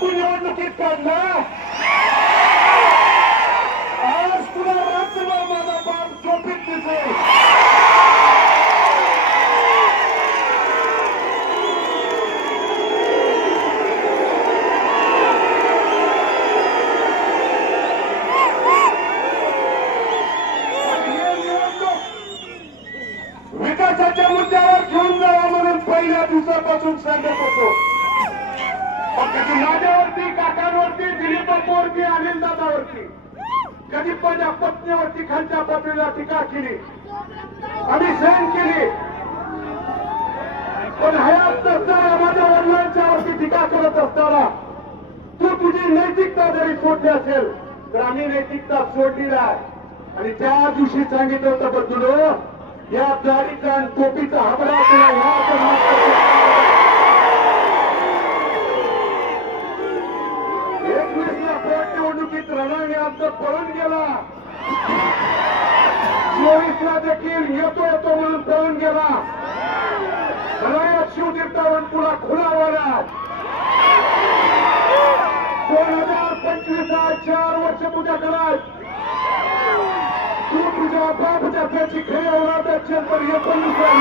चौकीत काढला आज तुला रात्रभर माझा बाप चोपीत दिसेल ही निवडणूक विकासाच्या मुद्द्यावर घेऊन जावा म्हणून पहिल्या दिवसापासून सांगत होतो दिलीप बापूवरती अनिल दादावरती. कधी माझ्या पत्नीवरती खालच्या पत्नीला टीका केली. आम्ही सहन केली. पण हयात नसताना माझ्या वडिलांच्या वरती टीका करत असताना तू तुझी नैतिकता जरी सोडली असेल तर आम्ही नैतिकता सोडली आहे. आणि त्या दिवशी सांगितलं होतं बदलू या दाढीचा आणि टोपीचा हाबडा तुला ह्या आमचं पळून गेला. चोवीसला देखील येतो येतो म्हणून पळून गेला. रयत शिवतीर्थावरून पुन्हा खुला वाला दोन हजार पंचवीस चार वर्ष तुझ्या घरात तू तुझ्या बापच्या त्याची खेळ होणार त्याच्यानंतर तर एकोणीसला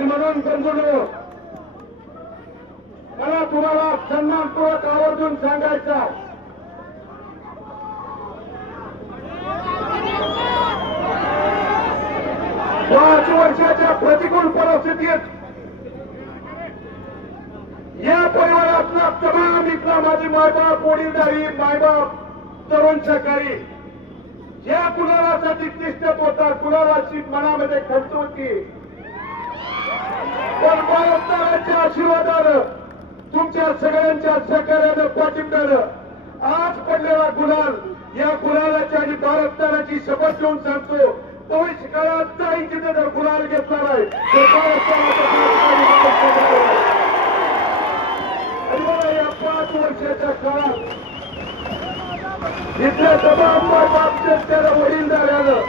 आणि म्हणून बंधुनो मला तुम्हाला सन्मानपूर्वक आवर्जून सांगायचं आहे. पाच वर्षाच्या प्रतिकूल परिस्थितीत या परिवारातला तमाम इथला माझी मायबाप वडीलधारी मायबाप तरुण सहकारी या कुणालासाठी तिष्ठत होता कुणालाची मनामध्ये खर्च होती पण बाळासाहेबांच्या आशीर्वादानं तुमच्या सगळ्यांच्या सहकार्यानं पाठिंब्यानं आज पडलेला गुलाल या गुलालाची आणि बाळासाहेबांची शपथ घेऊन सांगतो भविष्य काळात काही तिथे जर गुलाल घेतला नाही तर बाळगणाऱ्याचा या पाच वर्षाच्या काळात इथल्या तमाम मायबाप शेतकऱ्या वडीलधाऱ्यानं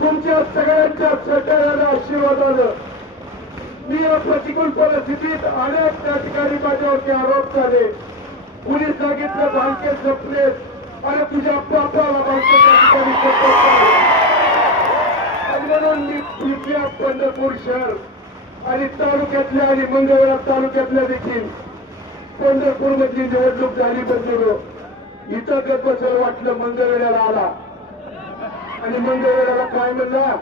तुमच्या सगळ्यांच्या सहकार्यानं आशीर्वादानं मी या प्रतिकूल परिस्थितीत अनेक त्या ठिकाणी माझ्यावरती आरोप झाले. कुणी सांगितलं भालके जपले आणि तुझ्या बापाला भालके त्या ठिकाणी म्हणून मी इथल्या पंढरपूर शहर आणि तालुक्यातल्या आणि मंगळवेढा तालुक्यातल्या देखील पंढरपूर मधली निवडणूक झाली बदललो इथं गत वाटलं मंगळवेढ्याला आला. आणि मंगळवेढ्याला काय म्हणला?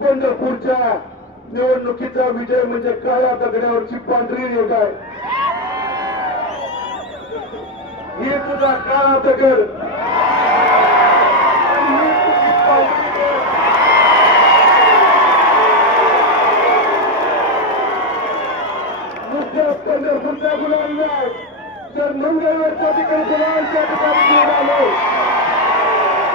पंढरपूरच्या निवडणुकीचा विजय म्हणजे काळ्या दगड्यावरची पांढरी रेग आहे. ही तुझा काळा दगड. आणि ही तुझी पांढरी ठिकाणी ठिकाणी घेऊन आलो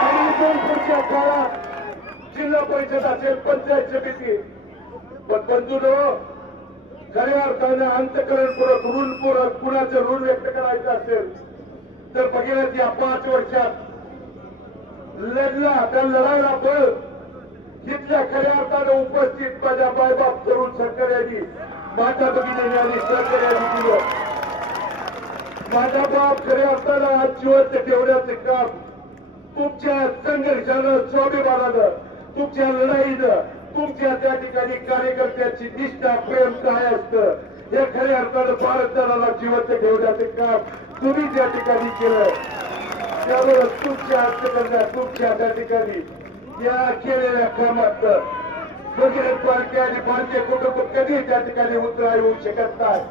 आणि पुढच्या काळात जिल्हा परिषद असेल पंचायत समिती पण बंधून खऱ्या अर्थानं अंतकरणपूरक ऋणपूरक कुणाचं ऋण व्यक्त करायचं असेल तर भगीरथ या पाच वर्षात लढला त्या लढायला बळ तिथल्या खऱ्या अर्थानं उपस्थित माझ्या बायबाप तरुण सरकार यांनी माझ्या भगिनीने आणि यांनी दिलं. माझा बाप खऱ्या अर्थानं आज जिवंत ठेवण्याचं काम तुमच्या संघर्षानं स्वाभिमानानं तुमच्या लढाईनं तुमच्या त्या ठिकाणी कार्यकर्त्याची निष्ठा प्रेम काय असतं? हे खऱ्या अर्थानं भारताला जिवंत ठेवण्याचे काम तुम्ही त्या ठिकाणी केलं त्यामुळे तुमच्या हस्तकंडा तुमच्या त्या ठिकाणी या केलेल्या कामात भगीरथ पालखे आणि भारतीय कुटुंब कधी त्या ठिकाणी उतरा येऊ शकत नाही.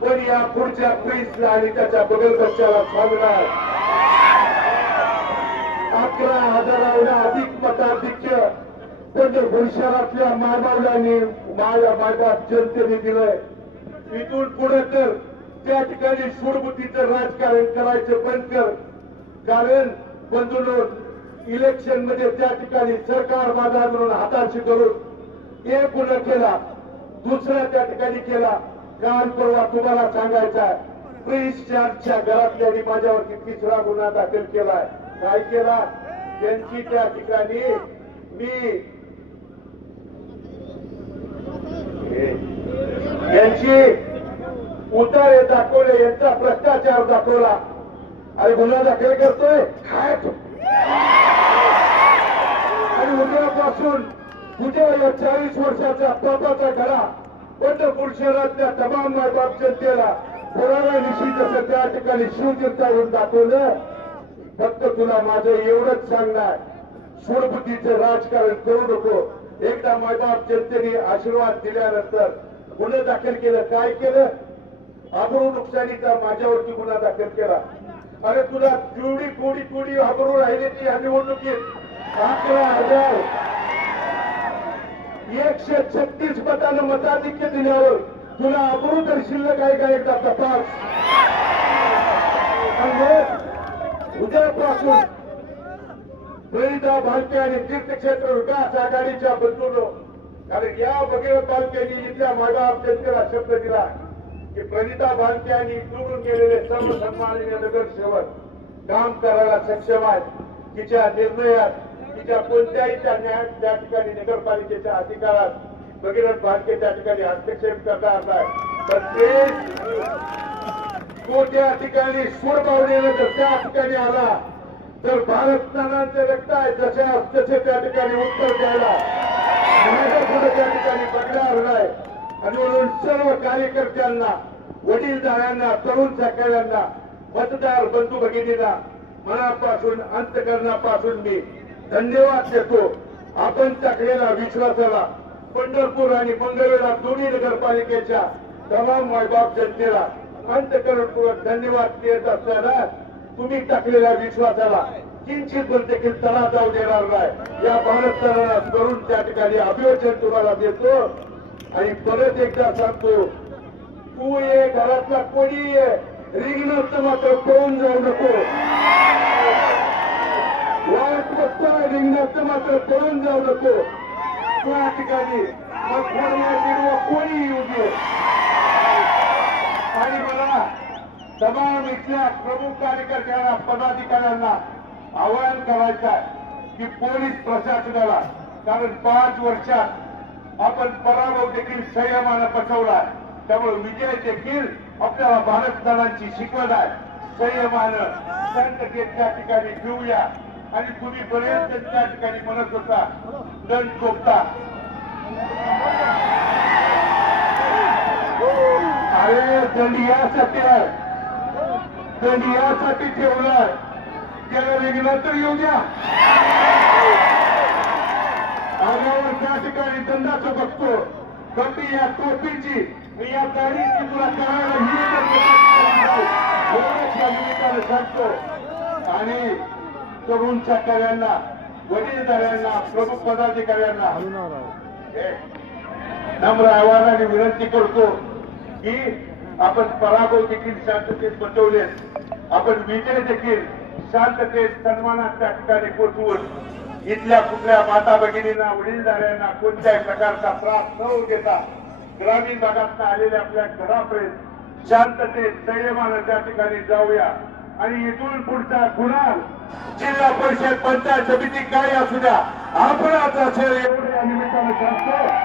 पण या पुढच्या प्रिन्सला आणि त्याच्या बगल बच्च्याला सांगणार अकरा हजाराहून अधिक मताधिक्य पंढरपूर भविष्यातल्या मानवल्याने माझ्या मागात जनतेने दिलंय. इथून पुढे तर त्या ठिकाणी सुडबुद्धीचं राजकारण करायचं बंद कर. कारण बंधून इलेक्शनमध्ये त्या ठिकाणी सरकार माझा म्हणून हाताशी करून एक गुन्हा केला दुसरा त्या ठिकाणी केला. काल परवा तुम्हाला सांगायचा प्रिन्स चार्जच्या घरातल्यानी माझ्यावरती तिसरा गुन्हा दाखल केलाय. काय केला? त्यांची त्या ठिकाणी मी यांची उतारे दाखवले यांचा भ्रष्टाचार दाखवला. आणि गुन्हा दाखल करतोय काय आणि उद्यापासून तुझ्या या चाळीस वर्षाचा पापाचा घडा पंढरपूर शहरातल्या तमाम मायबाप जनतेला कोणाला निशी जसं त्या ठिकाणी शिवचिंता शिवतीर्थावरून दाखवलं. फक्त तुला माझं एवढंच सांगणार सुडबुद्धीचं राजकारण करू नको. एकदा मायबाप जनतेने आशीर्वाद दिल्यानंतर गुन्हे दाखल केलं काय केलं? आबरू नुकसानीचा माझ्यावरती गुन्हा दाखल केला. अरे तुला जेवढी कोडी कोडी आबरू राहिली ती या निवडणुकीत अकरा हजार एकशे छत्तीस मतानं मताधिक्य दिल्यावर तुला आबरू तर शिल्लक आहे का एकदा तपास? उद्यापासून प्रणिता भालके आणि तीर्थक्षेत्र विकास आघाडीच्या बंधूंनो कारण या भगीरथ भालकेंनी इथल्या मायबाप जनतेला शब्द दिला. की प्रणिता भालके आणि निवडून गेलेले सर्व सन्माननीय नगरसेवक काम करायला सक्षम आहेत. तिच्या निर्णयात तिच्या कोणत्याही त्या त्या ठिकाणी नगरपालिकेच्या अधिकारात भगीरथ भालके त्या ठिकाणी हस्तक्षेप करता नाही. तर ते तो त्या ठिकाणी सूर पावलेला जर त्या ठिकाणी आला तर भारत नानांचे रक्त आहे. जसे तसे त्या ठिकाणी उत्तर द्यायला माझ्या पुढे त्या ठिकाणी बघणार नाही. आणि म्हणून सर्व कार्यकर्त्यांना वडीलधाऱ्यांना तरुण सहकाऱ्यांना मतदार बंधू भगिनीला मनापासून अंतकरणापासून मी धन्यवाद देतो. आपण टाकलेला विश्वासाला पंढरपूर आणि मंगळवेढा दोन्ही नगरपालिकेच्या तमाम मायबाप जनतेला अंतकरणपूर्वक धन्यवाद देत असताना तुम्ही टाकलेल्या विश्वासाला किंचित पण देखील तडा जाऊ देणार नाही. या भारत तरुणा करून त्या ठिकाणी अभिवचन तुम्हाला देतो. आणि परत एकदा सांगतो तू ये घरातला कोणी ये रिंगणात मात्र पळून जाऊ नको. वाट बघतोय रिंगणात मात्र पळून जाऊ नको. त्या ठिकाणी कोणी येऊ दे? आणि मला तमाम इथल्या प्रमुख कार्यकर्त्यांना पदाधिकाऱ्यांना आवाहन करायचं आहे की पोलीस प्रशासनाला कारण पाच वर्षात आपण पराभव देखील संयमानं पचवला त्यामुळे विजय देखील आपल्याला भारत दलांची शिकवण आहे. संयमानं संतके त्या ठिकाणी घेऊया आणि तुम्ही बरेच त्या ठिकाणी म्हणत होता दंड चोपता. अरे दंड यासाठी आहे. दंड यासाठी ठेवलाय. त्याला वेगळं तर येऊ द्या आगावर त्या ठिकाणी दंडाचं बघतो. पण मी या टोपीची मी या गाडीची तुला करायला सांगतो. आणि तरुणच्या कार्यांना वडीलधाऱ्यांना प्रमुख पदाधिकाऱ्यांना नम्र आव्हानाने विनंती करतो की आपण पराभव देखील शांततेत बसवले आपण विजय देखील शांततेत सन्मानात त्या ठिकाणी पोचवून इथल्या कुठल्या माता भगिनींना वडीलधाऱ्यांना कोणत्याही प्रकारचा त्रास न देता ग्रामीण भागात आलेल्या आपल्या घरापर्यंत शांततेत संयमानं त्या ठिकाणी जाऊया. आणि इथून पुढचा गुन्हा जिल्हा परिषद पंचायत समिती काय असू द्या आपणाच असेल एवढे निमित्तानं सांगतो